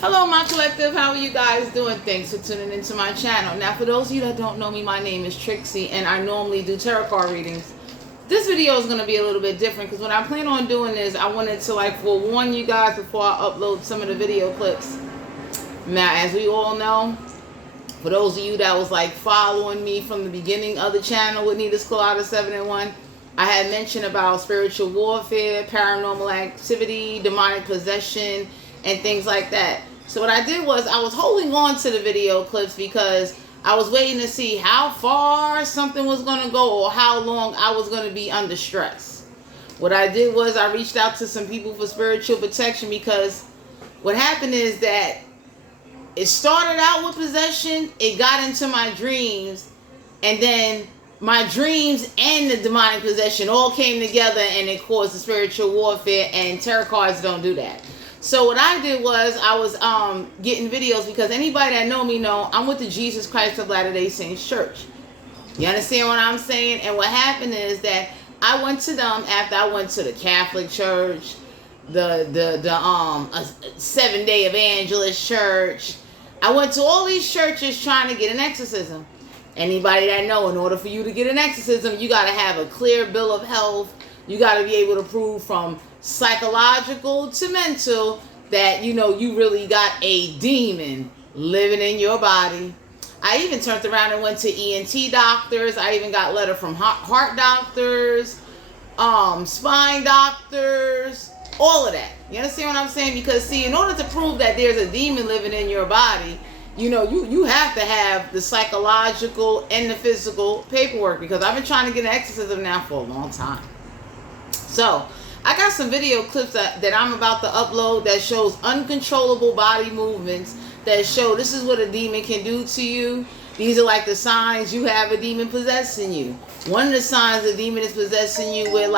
Hello, my collective. How are you guys doing? Thanks for tuning into my channel. Now, for those of you that don't know me, my name is Trixie, and I normally do tarot card readings. This video is going to be a little bit different because what I plan on doing is I wanted to forewarn you guys before I upload some of the video clips. Now, as we all know, for those of you that was following me from the beginning of the channel with Nita's Collada 7 in 1, I had mentioned about spiritual warfare, paranormal activity, demonic possession, and things like that. So what I did was I was holding on to the video clips because I was waiting to see how far something was going to go or how long I was going to be under stress. What I did was I reached out to some people for spiritual protection because what happened is that it started out with possession, it got into my dreams, and then my dreams and the demonic possession all came together and it caused the spiritual warfare, and tarot cards don't do that. So what I did was I was getting videos because anybody that know me know I'm with the Jesus Christ of Latter-day Saints Church. You understand what I'm saying? And what happened is that I went to them after I went to the Catholic Church, the Seventh-day Evangelist Church. I went to all these churches trying to get an exorcism. Anybody that know, in order for you to get an exorcism, you got to have a clear bill of health. You got to be able to prove from psychological to mental that you really got a demon living in your body. I even turned around and went to ENT doctors. I even got letter from heart doctors, spine doctors, all of that. You understand what I'm saying? Because see, in order to prove that there's a demon living in your body, you have to have the psychological and the physical paperwork, because I've been trying to get an exorcism now for a long time. So I got some video clips that I'm about to upload that shows uncontrollable body movements that show this is what a demon can do to you. These are the signs you have a demon possessing you. One of the signs a demon is possessing you where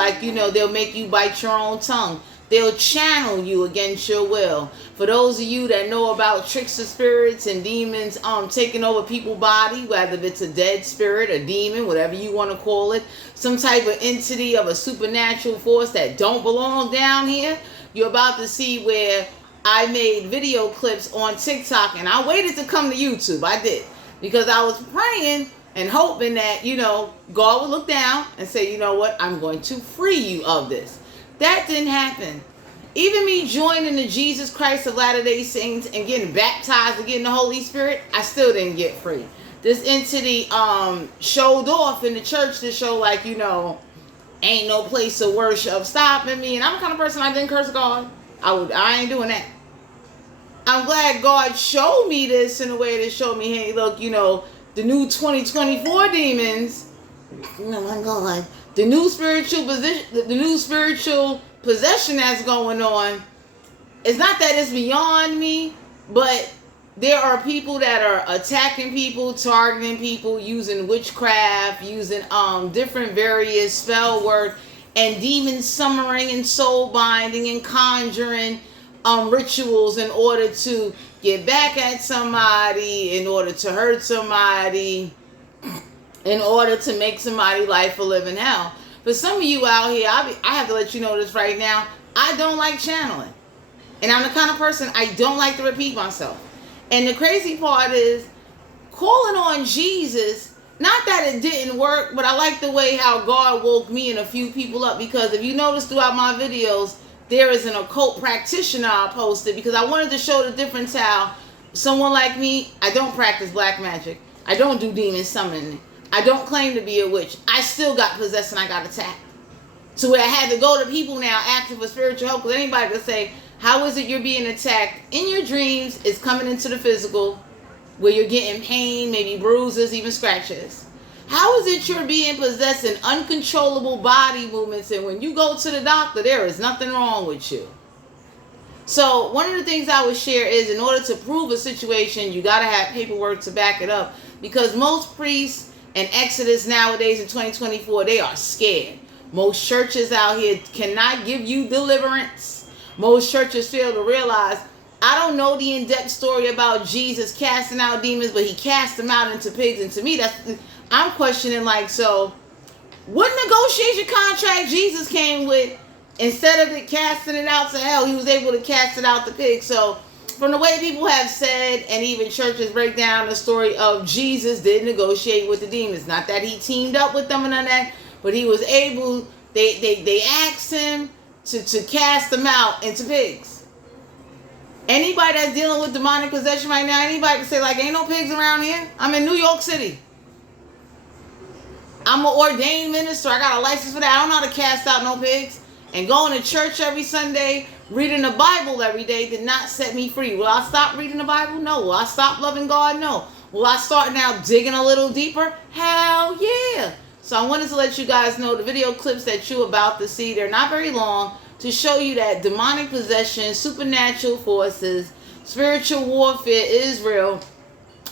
they'll make you bite your own tongue. They'll channel you against your will. For those of you that know about trickster spirits and demons taking over people's body, whether it's a dead spirit, a demon, whatever you want to call it, some type of entity of a supernatural force that don't belong down here, you're about to see where I made video clips on TikTok, and I waited to come to YouTube. I did. Because I was praying and hoping that, God would look down and say, you know what, I'm going to free you of this. That didn't happen. Even me joining the Jesus Christ of Latter-day Saints and getting baptized and getting the Holy Spirit, I still didn't get free. This entity showed off in the church to show ain't no place of worship stopping me. And I'm the kind of person, I didn't curse God. I ain't doing that. I'm glad God showed me this in a way that showed me, hey, look, the new 2024 demons. Oh my God. The new spiritual possession that's going on, it's not that it's beyond me, but there are people that are attacking people, targeting people, using witchcraft, using different various spell work, and demon summoning and soul binding and conjuring rituals in order to get back at somebody, in order to hurt somebody, in order to make somebody's life a living hell. For some of you out here, I have to let you know this right now. I don't like channeling. And I'm the kind of person, I don't like to repeat myself. And the crazy part is, calling on Jesus, not that it didn't work, but I like the way how God woke me and a few people up. Because if you notice throughout my videos, there is an occult practitioner I posted, because I wanted to show the difference how someone like me, I don't practice black magic. I don't do demon summoning. I don't claim to be a witch. I still got possessed and I got attacked. So where I had to go to people now asking for spiritual help, because anybody could say, how is it you're being attacked? In your dreams, it's coming into the physical, where you're getting pain, maybe bruises, even scratches. How is it you're being possessed in uncontrollable body movements, and when you go to the doctor, there is nothing wrong with you? So one of the things I would share is, in order to prove a situation, you got to have paperwork to back it up, because most priests and Exodus nowadays in 2024, they are scared. Most churches out here cannot give you deliverance. Most churches fail to realize, I don't know the in-depth story about Jesus casting out demons, but he cast them out into pigs. And to me, I'm questioning, so what negotiation contract Jesus came with? Instead of it casting it out to hell, he was able to cast it out the pig. So from the way people have said, and even churches break down the story of Jesus did negotiate with the demons. Not that he teamed up with them and none of that, but he was able, they asked him to cast them out into pigs. Anybody that's dealing with demonic possession right now, anybody can say, like, ain't no pigs around here? I'm in New York City. I'm an ordained minister. I got a license for that. I don't know how to cast out no pigs. And going to church every Sunday, reading the Bible every day did not set me free. Will I stop reading the Bible? No. Will I stop loving God? No. Will I start now digging a little deeper? Hell yeah. So I wanted to let you guys know the video clips that you're about to see, they're not very long, to show you that demonic possession, supernatural forces, spiritual warfare is real.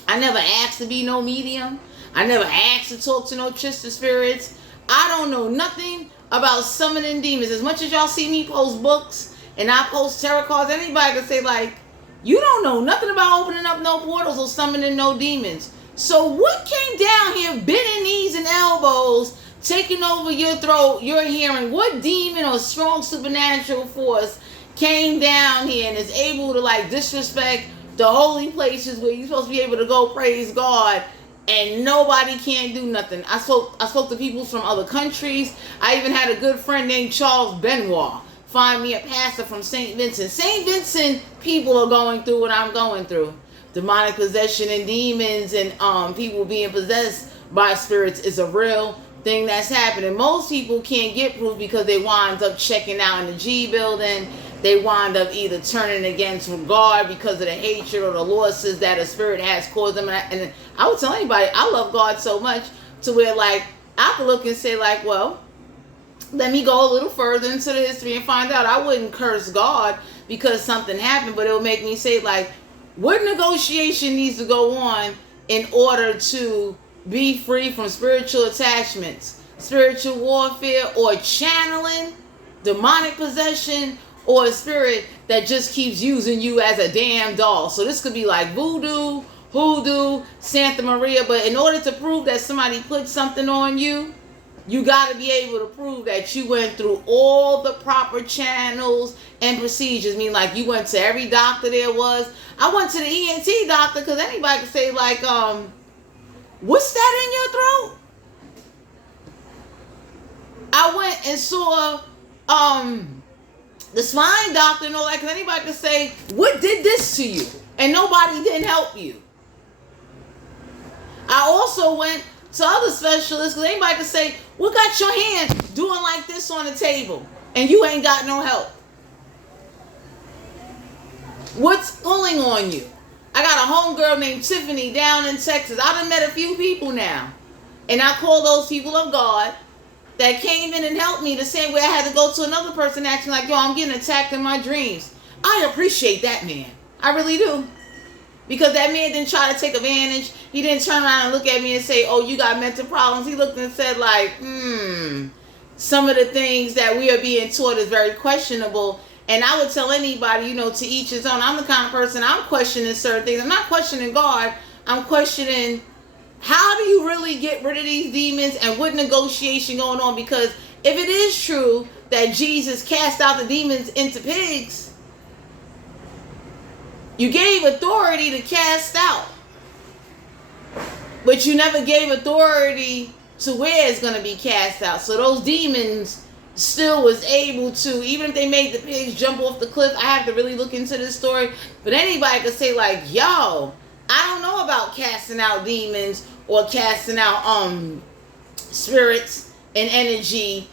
I never asked to be no medium. I never asked to talk to no trickster spirits. I don't know nothing about summoning demons. As much as y'all see me post books and I post tarot cards, anybody can say, like, you don't know nothing about opening up no portals or summoning no demons. So what came down here, bending knees and elbows, taking over your throat, your hearing? What demon or strong supernatural force came down here and is able to, like, disrespect the holy places where you're supposed to be able to go praise God, and nobody can't do nothing? I spoke to people from other countries. I even had a good friend named Charles Benoit find me a pastor from St. Vincent. St. Vincent people are going through what I'm going through. Demonic possession and demons and people being possessed by spirits is a real thing that's happening. Most people can't get proof because they wind up checking out in the G building. They wind up either turning against God because of the hatred or the losses that a spirit has caused them. And I would tell anybody, I love God so much to where, like, I could look and say, like, well, let me go a little further into the history and find out. I wouldn't curse God because something happened, but it would make me say, like, what negotiation needs to go on in order to be free from spiritual attachments, spiritual warfare, or channeling, demonic possession, or a spirit that just keeps using you as a damn doll? So this could be like voodoo, hoodoo, Santa Maria. But in order to prove that somebody put something on you, you got to be able to prove that you went through all the proper channels and procedures. I mean, like, you went to every doctor there was. I went to the ENT doctor because anybody could say, like, what's that in your throat? I went and saw the spine doctor and all that, because anybody could say, what did this to you? And nobody didn't help you. I also went to other specialists because anybody could say, what got your hand doing like this on the table and you ain't got no help? What's pulling on you? I got a homegirl named Tiffany down in Texas. I done met a few people now. And I call those people of God that came in and helped me the same way I had to go to another person acting like, yo, I'm getting attacked in my dreams. I appreciate that man. I really do. Because that man didn't try to take advantage. He didn't turn around and look at me and say, oh, you got mental problems. He looked and said, like, some of the things that we are being taught is very questionable. And I would tell anybody, you know, to each his own. I'm the kind of person, I'm questioning certain things. I'm not questioning God. I'm questioning, how do you really get rid of these demons and what negotiation going on? Because if it is true that Jesus cast out the demons into pigs, you gave authority to cast out, but you never gave authority to where it's going to be cast out. So those demons still was able to, even if they made the pigs jump off the cliff. I have to really look into this story. But anybody could say, like, yo, I don't know about casting out demons or casting out spirits and energy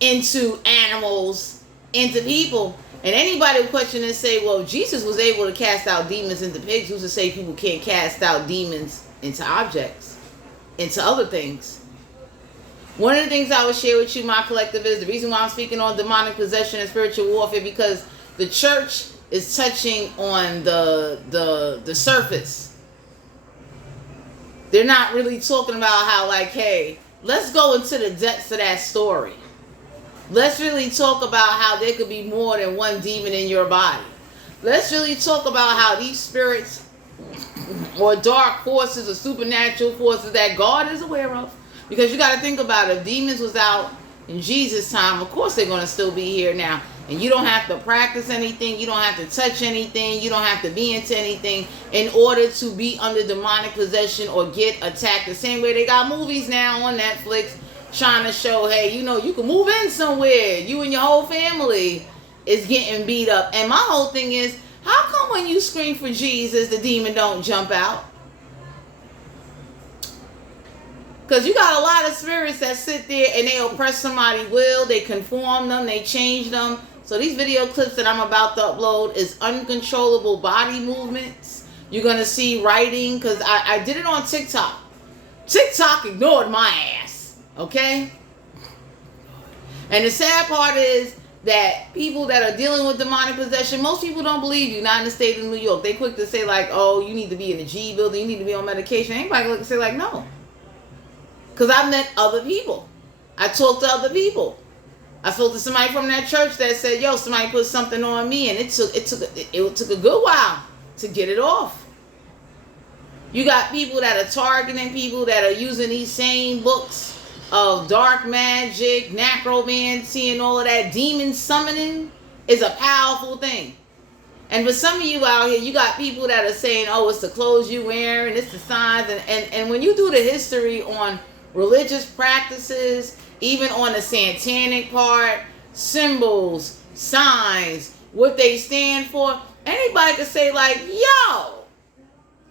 into animals, into people. And anybody would question and say, well, Jesus was able to cast out demons into pigs. Who's to say people can't cast out demons into objects, into other things? One of the things I would share with you, my collective, is the reason why I'm speaking on demonic possession and spiritual warfare, because the church is touching on the surface. They're not really talking about how, like, hey, let's go into the depths of that story. Let's really talk about how there could be more than one demon in your body. Let's really talk about how these spirits or dark forces or supernatural forces that God is aware of. Because you got to think about it. If demons was out in Jesus' time, of course they're going to still be here now. And you don't have to practice anything. You don't have to touch anything. You don't have to be into anything in order to be under demonic possession or get attacked. The same way they got movies now on Netflix trying to show, hey, you know, you can move in somewhere. You and your whole family is getting beat up. And my whole thing is, how come when you scream for Jesus, the demon don't jump out? Because you got a lot of spirits that sit there and they oppress somebody's will. They conform them. They change them. So these video clips that I'm about to upload is uncontrollable body movements. You're going to see writing, because I did it on TikTok. TikTok ignored my ass. Okay? And the sad part is that people that are dealing with demonic possession, most people don't believe you, not in the state of New York. They quick to say like, oh, you need to be in the G building. You need to be on medication. Anybody look and say like, no. Because I met other people. I talked to other people. I spoke to somebody from that church that said, yo, somebody put something on me, and it took a good while to get it off. You got people that are targeting people that are using these same books of dark magic, necromancy, and all of that. Demon summoning is a powerful thing. And for some of you out here, you got people that are saying, oh, it's the clothes you wearing, it's the signs. And when you do the history on religious practices, even on the satanic part, symbols, signs, what they stand for, anybody can say like, yo,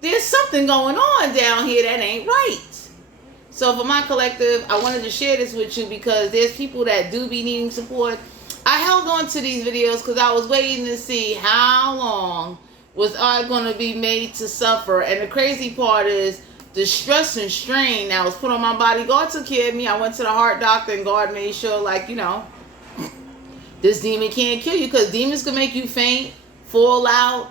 there's something going on down here that ain't right. So for my collective, I wanted to share this with you because there's people that do be needing support. I held on to these videos because I was waiting to see how long was I going to be made to suffer. And the crazy part is, the stress and strain that was put on my body, God took care of me. I went to the heart doctor and God made sure, like, you know, this demon can't kill you, because demons can make you faint, fall out,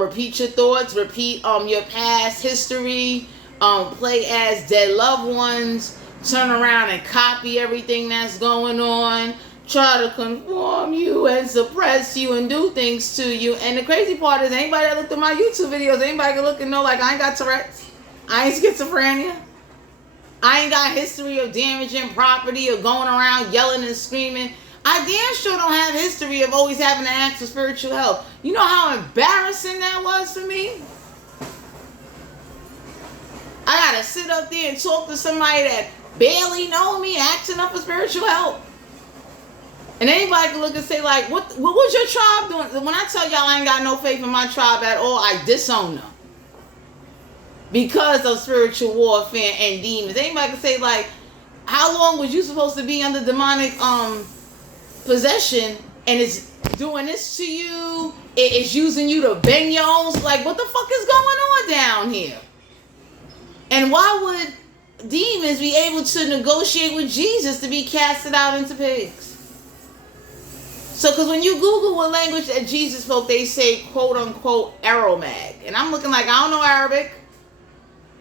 repeat your thoughts, repeat your past history, play as dead loved ones, turn around and copy everything that's going on, try to conform you and suppress you and do things to you. And the crazy part is, anybody that looked at my YouTube videos, anybody can look and know, like, I ain't got Tourette's. I ain't schizophrenia. I ain't got history of damaging property or going around yelling and screaming. I damn sure don't have history of always having to ask for spiritual help. You know how embarrassing that was for me? I gotta sit up there and talk to somebody that barely know me asking up for spiritual help. And anybody can look and say like, what was your tribe doing? When I tell y'all I ain't got no faith in my tribe at all, I disown them. Because of spiritual warfare and demons. Anybody can say like, how long was you supposed to be under demonic possession, and it's doing this to you? It's using you to bang your own. Like, what the fuck is going on down here? And why would demons be able to negotiate with Jesus to be casted out into pigs? So, because when you Google what language that Jesus spoke, they say, quote unquote, Aramaic. And I'm looking like, I don't know Arabic.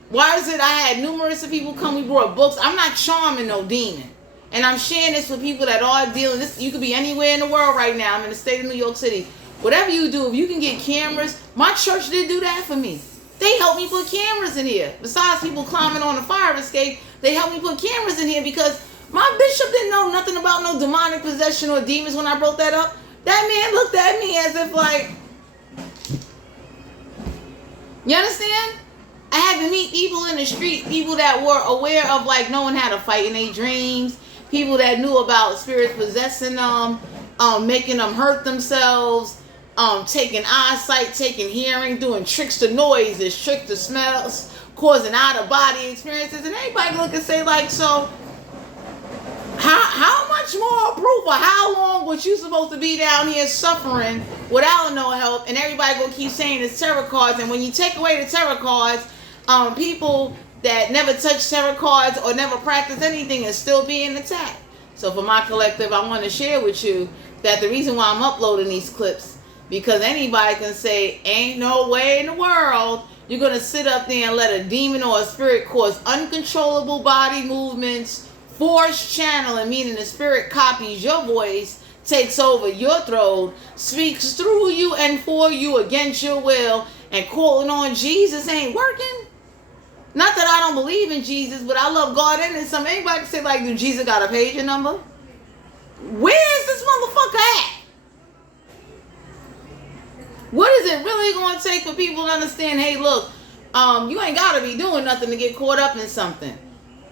Why is it I had numerous of people come, we brought books. I'm not charming no demon. And I'm sharing this with people that are dealing this. You could be anywhere in the world right now. I'm in the state of New York City. Whatever you do, if you can get cameras, my church did do that for me. They helped me put cameras in here. Besides people climbing on the fire escape, they helped me put cameras in here because my bishop didn't know nothing about no demonic possession or demons when I brought that up. That man looked at me as if like, you understand? I had to meet people in the street, people that were aware of like knowing how to fight in their dreams, people that knew about spirits possessing them, making them hurt themselves, taking eyesight, taking hearing, doing tricks to noises, tricks to smells, causing out-of-body experiences. And anybody look and say like, so how much more proof or how long was you supposed to be down here suffering without no help? And everybody gonna keep saying it's tarot cards. And when you take away the tarot cards, people that never touch tarot cards or never practice anything is still being attacked. So for my collective, I want to share with you that the reason why I'm uploading these clips, because anybody can say, ain't no way in the world you're going to sit up there and let a demon or a spirit cause uncontrollable body movements, force channeling, meaning the spirit copies your voice, takes over your throat, speaks through you and for you against your will, and calling on Jesus ain't working. Not that I don't believe in Jesus, but I love God. And some anybody can say like, do Jesus got a pager number? Where is this motherfucker at? What is it really going to take for people to understand, hey, look, you ain't got to be doing nothing to get caught up in something.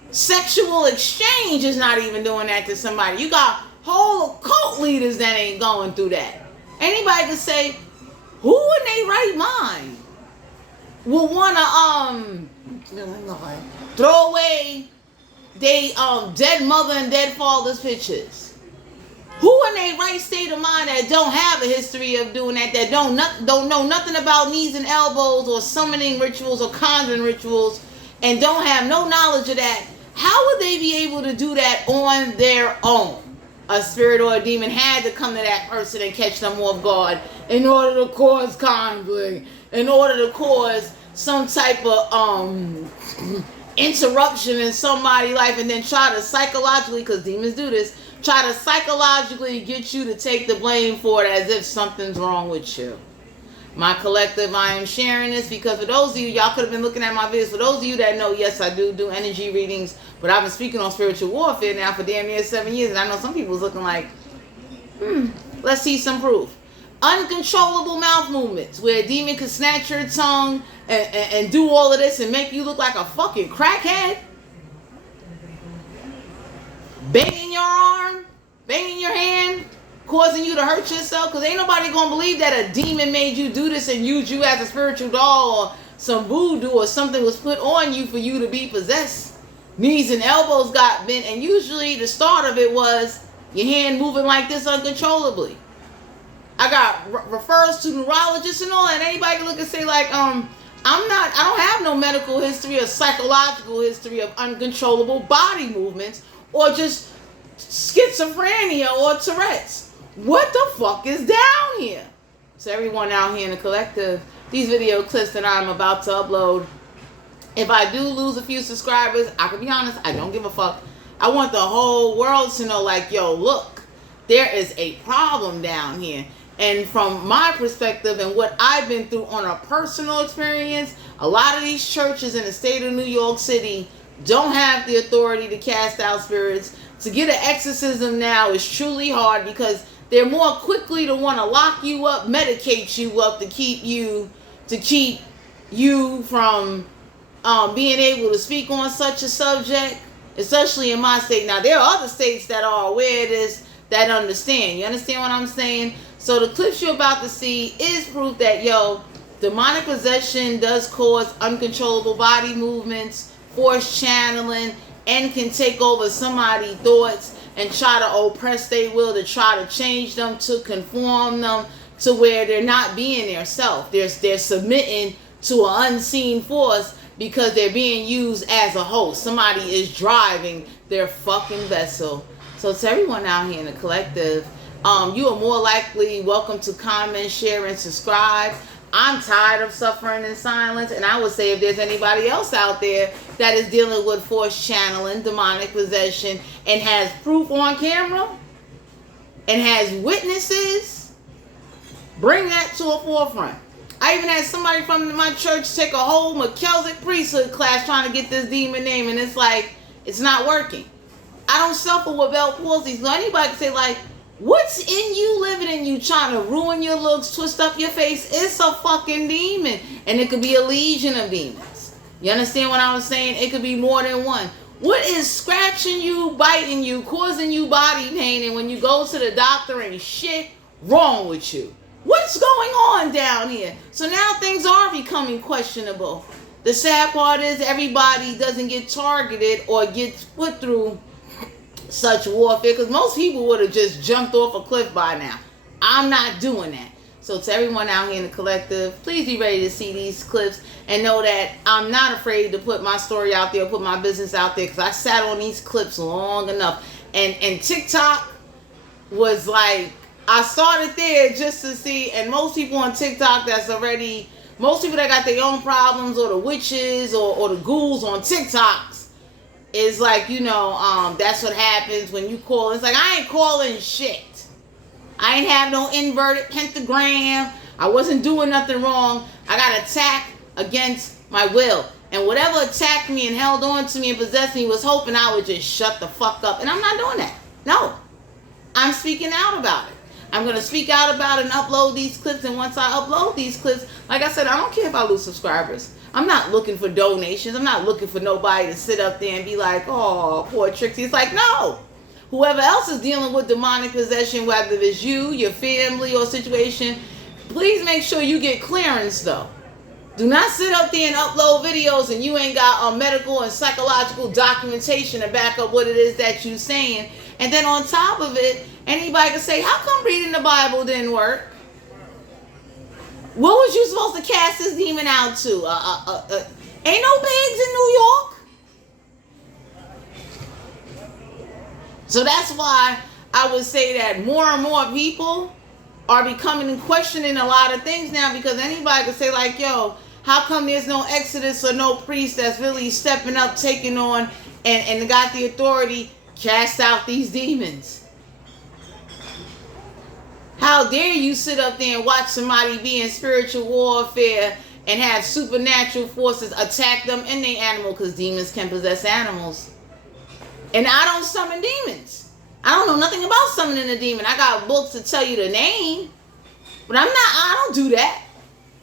Sexual exchange is not even doing that to somebody. You got whole cult leaders that ain't going through that. Anybody can say, who in their right mind will want to throw away they dead mother and dead father's pictures? Who in their right state of mind that don't have a history of doing that, that don't know nothing about knees and elbows or summoning rituals or conjuring rituals, and don't have no knowledge of that? How would they be able to do that on their own? A spirit or a demon had to come to that person and catch them off guard in order to cause conflict, in order to cause some type of interruption in somebody's life, and then try to psychologically, because demons do this, try to psychologically get you to take the blame for it as if something's wrong with you. My collective, I am sharing this because for those of you, y'all could have been looking at my videos. For those of you that know, yes, I do energy readings, but I've been speaking on spiritual warfare now for damn near 7 years, and I know some people's looking like, let's see some proof. Uncontrollable mouth movements, where a demon can snatch your tongue and do all of this and make you look like a fucking crackhead. Banging your arm, banging your hand, causing you to hurt yourself, because ain't nobody gonna believe that a demon made you do this and use you as a spiritual doll, or some voodoo or something was put on you for you to be possessed. Knees and elbows got bent, and usually the start of it was your hand moving like this uncontrollably. I got referrals to neurologists and all that. Anybody can look and say like, I don't have no medical history or psychological history of uncontrollable body movements or just schizophrenia or Tourette's. What the fuck is down here? So everyone out here in the collective, these video clips that I'm about to upload, if I do lose a few subscribers, I can be honest, I don't give a fuck. I want the whole world to know, like, yo, look, there is a problem down here. And from my perspective and what I've been through on a personal experience, a lot of these churches in the state of New York City don't have the authority to cast out spirits. To get an exorcism now is truly hard because they're more quickly to want to lock you up, medicate you up to keep you from being able to speak on such a subject, especially in my state. Now, there are other states that are aware of this, that understand. You understand what I'm saying? So the clips you're about to see is proof that, yo, demonic possession does cause uncontrollable body movements, force channeling, and can take over somebody's thoughts and try to oppress their will, to try to change them, to conform them to where they're not being their self. They're submitting to an unseen force because they're being used as a host. Somebody is driving their fucking vessel. So to everyone out here in the collective, you are more likely welcome to comment, share, and subscribe. I'm tired of suffering in silence, and I would say if there's anybody else out there that is dealing with force channeling, demonic possession, and has proof on camera, and has witnesses, bring that to a forefront. I even had somebody from my church take a whole McKelsic priesthood class trying to get this demon name, and it's like, it's not working. I don't suffer with Bell palsy, so anybody can say like, what's in you, living in you, trying to ruin your looks, twist up your face? It's a fucking demon. And it could be a legion of demons. You understand what I was saying? It could be more than one. What is scratching you, biting you, causing you body pain, and when you go to the doctor and shit wrong with you? What's going on down here? So now things are becoming questionable. The sad part is everybody doesn't get targeted or get put through such warfare, because most people would have just jumped off a cliff by now. I'm not doing that. So to everyone out here in the collective, please be ready to see these clips and know that I'm not afraid to put my story out there, put my business out there, because I sat on these clips long enough. And TikTok was like, I started there just to see, and most people on TikTok most people that got their own problems, or the witches or the ghouls on TikToks, is like, that's what happens when you call. It's like, I ain't calling shit. I ain't have no inverted pentagram. I wasn't doing nothing wrong. I got attacked against my will. And whatever attacked me and held on to me and possessed me was hoping I would just shut the fuck up. And I'm not doing that. No. I'm speaking out about it. I'm going to speak out about and upload these clips. And once I upload these clips, like I said, I don't care if I lose subscribers. I'm not looking for donations. I'm not looking for nobody to sit up there and be like, oh, poor Trixie. It's like, no. Whoever else is dealing with demonic possession, whether it's you, your family, or situation, please make sure you get clearance, though. Do not sit up there and upload videos and you ain't got a medical and psychological documentation to back up what it is that you're saying. And then on top of it, anybody can say, how come reading the Bible didn't work? What was you supposed to cast this demon out to? Ain't no pigs in New York. So that's why I would say that more and more people are becoming and questioning a lot of things now, because anybody can say like, yo, how come there's no Exodus or no priest that's really stepping up, taking on, and got the authority, cast out these demons? How dare you sit up there and watch somebody be in spiritual warfare and have supernatural forces attack them and their animal, because demons can possess animals. And I don't summon demons. I don't know nothing about summoning a demon. I got books to tell you the name, but I don't do that.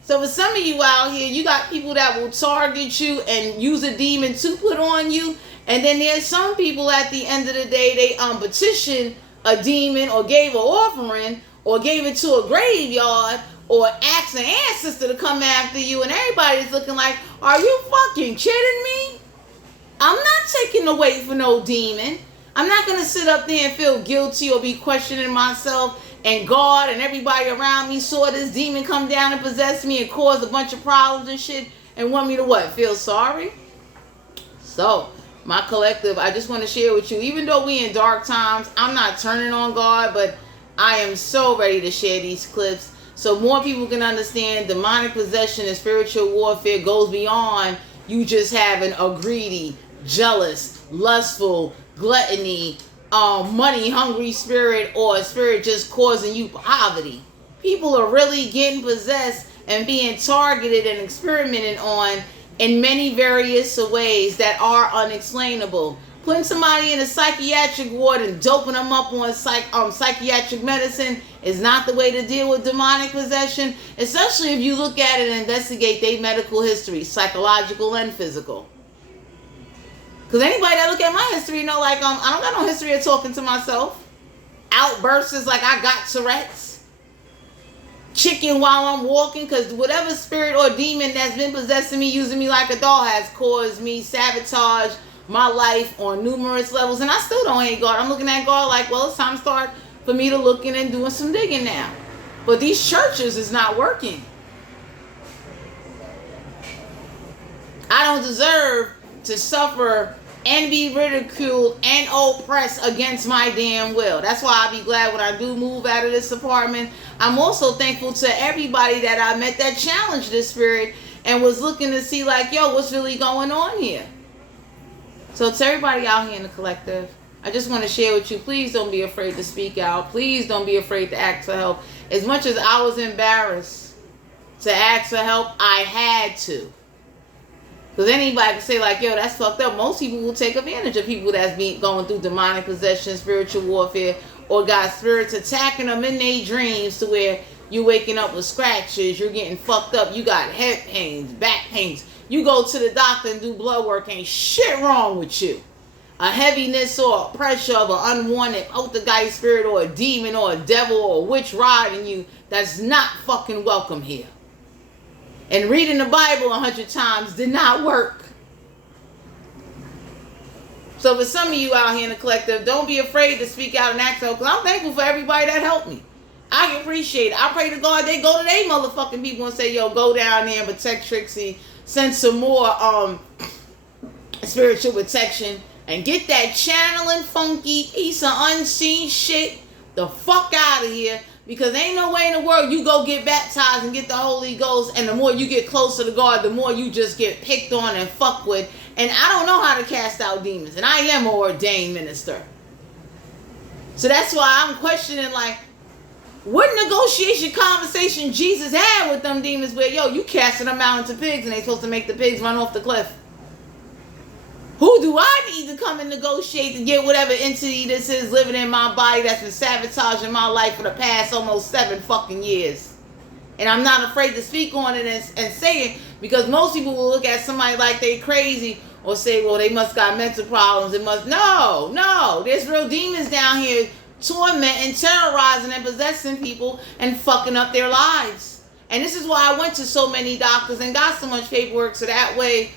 So for some of you out here, you got people that will target you and use a demon to put on you. And then there's some people at the end of the day, they petition a demon or gave an offering or gave it to a graveyard or asked an ancestor to come after you. And everybody's looking like, are you fucking kidding me? I'm not taking away for no demon. I'm not going to sit up there and feel guilty or be questioning myself, and God and everybody around me saw this demon come down and possess me and cause a bunch of problems and shit and want me to what? Feel sorry? So, my collective, I just want to share with you, even though we in dark times, I'm not turning on God, but I am so ready to share these clips so more people can understand demonic possession and spiritual warfare goes beyond you just having a greedy, jealous, lustful, gluttony, money hungry spirit, or a spirit just causing you poverty. People are really getting possessed and being targeted and experimented on in many various ways that are unexplainable. Putting somebody in a psychiatric ward and doping them up on psychiatric medicine is not the way to deal with demonic possession, especially if you look at it and investigate their medical history, psychological and physical. Because anybody that look at my history know, like, I don't got no history of talking to myself. Outbursts like I got Tourette's. Chicken while I'm walking, because whatever spirit or demon that's been possessing me, using me like a doll, has caused me sabotage my life on numerous levels. And I still don't hate God. I'm looking at God like, well, it's time to start for me to looking and doing some digging now. But these churches is not working. I don't deserve to suffer and be ridiculed and oppressed against my damn will. That's why I be glad when I do move out of this apartment. I'm also thankful to everybody that I met that challenged this spirit and was looking to see like, yo, what's really going on here? So to everybody out here in the collective, I just want to share with you, please don't be afraid to speak out. Please don't be afraid to ask for help. As much as I was embarrassed to ask for help, I had to. Because anybody can say like, yo, that's fucked up. Most people will take advantage of people that's going through demonic possession, spiritual warfare, or got spirits attacking them in their dreams to where you're waking up with scratches, you're getting fucked up, you got head pains, back pains. You go to the doctor and do blood work, ain't shit wrong with you. A heaviness or a pressure of an unwanted poltergeist spirit or a demon or a devil or a witch riding you, that's not fucking welcome here. And reading the Bible 100 times did not work. So for some of you out here in the collective, don't be afraid to speak out and ask help, because I'm thankful for everybody that helped me. I appreciate it. I pray to God they go to their motherfucking people and say, yo, go down there and protect Trixie. Send some more spiritual protection and get that channeling funky piece of unseen shit the fuck out of here, because ain't no way in the world you go get baptized and get the Holy Ghost, and the more you get closer to God, the more you just get picked on and fucked with. And I don't know how to cast out demons, and I am an ordained minister. So that's why I'm questioning, like, what negotiation conversation Jesus had with them demons where, yo, you casting them out into pigs and they supposed to make the pigs run off the cliff? Who Who do I need to come and negotiate to get whatever entity this is living in my body that's been sabotaging my life for the past almost 7 fucking years? And I'm not afraid to speak on it and say it, because most people will look at somebody like they crazy or say, well, they must got mental problems. It must. No. There's real demons down here tormenting, terrorizing, and possessing people and fucking up their lives. And this is why I went to so many doctors and got so much paperwork, so that way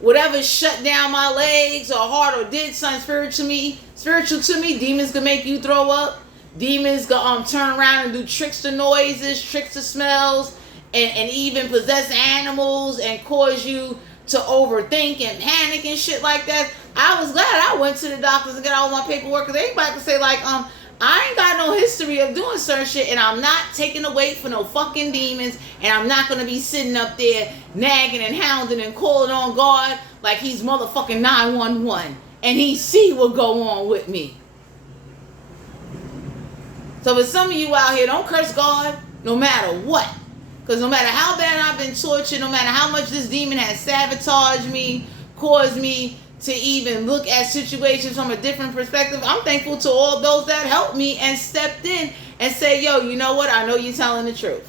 whatever shut down my legs or heart or did something spiritual to me, demons can make you throw up. Demons go turn around and do trickster noises, trickster smells, and even possess animals and cause you to overthink and panic and shit like that. I was glad I went to the doctors and got all my paperwork, because anybody can say like, I ain't got no history of doing certain shit, and I'm not taking away for no fucking demons, and I'm not gonna be sitting up there nagging and hounding and calling on God like he's motherfucking 911 and he see what go on with me. So for some of you out here, don't curse God no matter what. Because no matter how bad I've been tortured, no matter how much this demon has sabotaged me, caused me to even look at situations from a different perspective, I'm thankful to all those that helped me and stepped in and say, yo, you know what? I know you're telling the truth.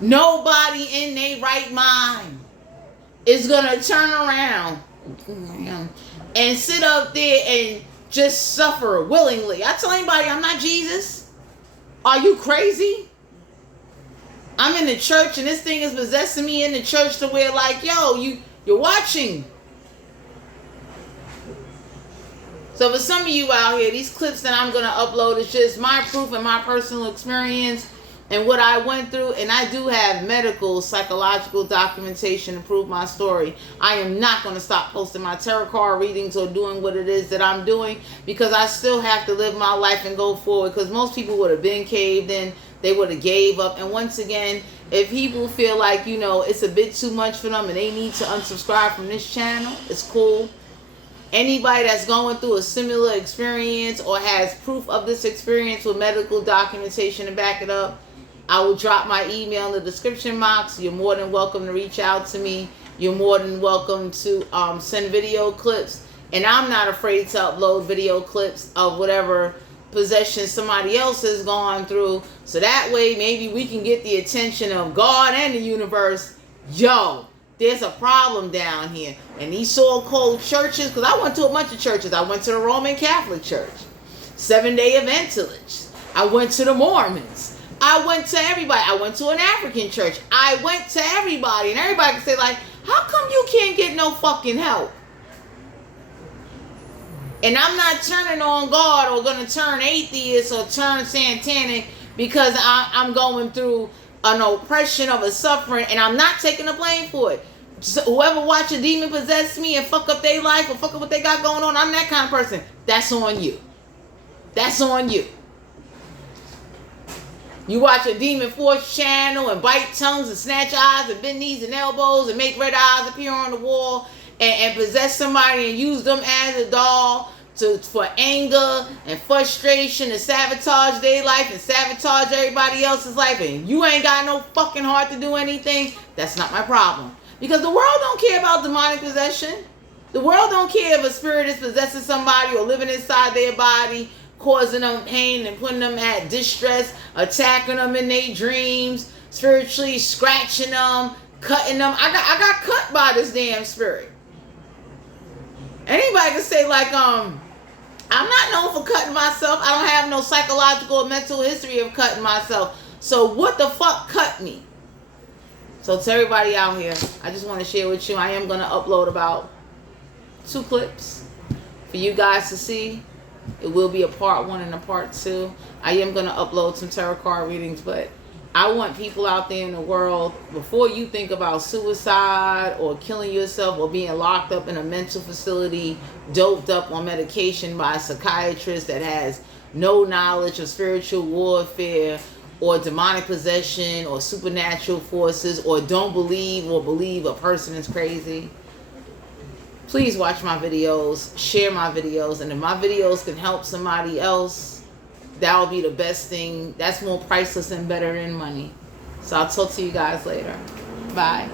Nobody in their right mind is going to turn around and sit up there and just suffer willingly. I tell anybody, I'm not Jesus. Are you crazy? I'm in the church and this thing is possessing me in the church to where like, yo, you're watching. So for some of you out here, these clips that I'm going to upload is just my proof and my personal experience and what I went through. And I do have medical, psychological documentation to prove my story. I am not going to stop posting my tarot card readings or doing what it is that I'm doing, because I still have to live my life and go forward, because most people would have been caved in. They would have gave up. And once again, if people feel like, you know, it's a bit too much for them and they need to unsubscribe from this channel, it's cool. Anybody that's going through a similar experience or has proof of this experience with medical documentation to back it up, I will drop my email in the description box. You're more than welcome to reach out to me. You're more than welcome to send video clips. And I'm not afraid to upload video clips of whatever possession somebody else has gone through. So that way maybe we can get the attention of God and the universe. Yo, there's a problem down here. And these so-called churches, because I went to a bunch of churches. I went to the Roman Catholic Church, Seventh-day Adventists. I went to the Mormons. I went to everybody. I went to an African church. I went to everybody. And everybody can say like, how come you can't get no fucking help? And I'm not turning on God or going to turn atheist or turn satanic because I'm going through an oppression of a suffering, and I'm not taking the blame for it. So whoever watch a demon possess me and fuck up their life or fuck up what they got going on, I'm that kind of person. That's on you. That's on you. You watch a demon force channel and bite tongues and snatch eyes and bend knees and elbows and make red eyes appear on the wall and possess somebody and use them as a doll for anger and frustration and sabotage their life and sabotage everybody else's life, and you ain't got no fucking heart to do anything, that's not my problem. Because the world don't care about demonic possession. The world don't care if a spirit is possessing somebody or living inside their body, causing them pain and putting them at distress, attacking them in their dreams, spiritually scratching them, cutting them. I got cut by this damn spirit. Anybody can say like, I'm not known for cutting myself. I don't have no psychological or mental history of cutting myself. So what the fuck cut me? So to everybody out here, I just want to share with you, I am going to upload about 2 clips for you guys to see. It will be a part 1 and a part 2. I am going to upload some tarot card readings, but I want people out there in the world, before you think about suicide or killing yourself or being locked up in a mental facility, doped up on medication by a psychiatrist that has no knowledge of spiritual warfare or demonic possession or supernatural forces, or don't believe or believe a person is crazy, please watch my videos, share my videos, and if my videos can help somebody else, that will be the best thing. That's more priceless and better than money. So I'll talk to you guys later. Bye.